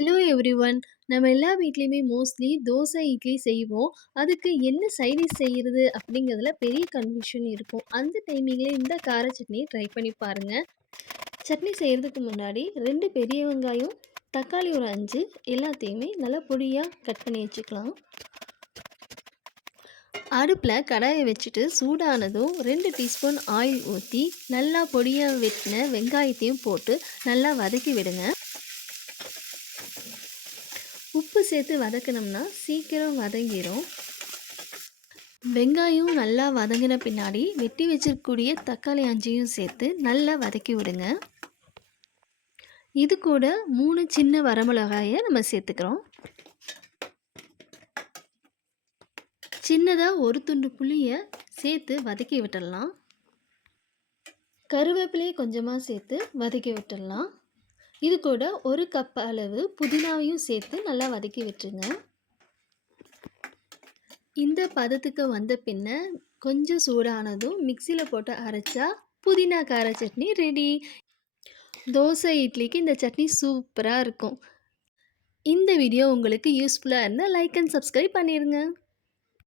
Hello everyone. நம்ம எல்லா வீட்லயுமே மோஸ்ட்லி தோசை, இட்லி செய்வோம். அதுக்கு என்ன சைட் டிஷ் செய்றது அப்படிங்கிறதுல பெரிய கன்ஃப்யூஷன் இருக்கும். அந்த டைமிங்ல இந்த கார சட்னிய ட்ரை பண்ணி பாருங்க. சட்னி செய்றதுக்கு முன்னாடி 2 பெரிய வெங்காயம், தக்காளி ஒரு 5 எல்லாத்தையுமே நல்லா பொடியா கட் பண்ணி வச்சுக்கலாம். அடுப்புல கடாய வச்சுட்டு சூடானதும் 2 டீஸ்பூன் ஆயில் ஊத்தி, நல்லா பொடியா வெட்டின வெங்காயத்தையும் போட்டு நல்லா வதக்கி விடுங்க. உப்பு சேர்த்து வதக்குனோம்னா சீக்கிரம் வதங்கிரும். வெங்காயம் நல்லா வதங்கின பின்னாடி வெட்டி வச்சிருக்கக்கூடிய தக்காளி 5யும் சேர்த்து நல்லா வதக்கி விடுங்க. இது கூட 3 சின்ன வரமிளகாய நம்ம சேர்த்துக்கிறோம். சின்னதா ஒரு துண்டு புளிய சேர்த்து வதக்கி விட்டுடலாம். கருவேப்பிலையை கொஞ்சமாக சேர்த்து வதக்கி விட்டுடலாம். இது கூட 1 கப் அளவு புதினாவையும் சேர்த்து நல்லா வதக்கி விட்டுருங்க. இந்த பதத்துக்கு வந்த பின்ன கொஞ்சம் சூடானதும் மிக்சியில் போட்டு அரைச்சா புதினா கார சட்னி ரெடி. தோசை, இட்லிக்கு இந்த சட்னி சூப்பராக இருக்கும். இந்த வீடியோ உங்களுக்கு யூஸ்ஃபுல்லாக இருந்தால் லைக் அண்ட் சப்ஸ்கிரைப் பண்ணிடுங்க.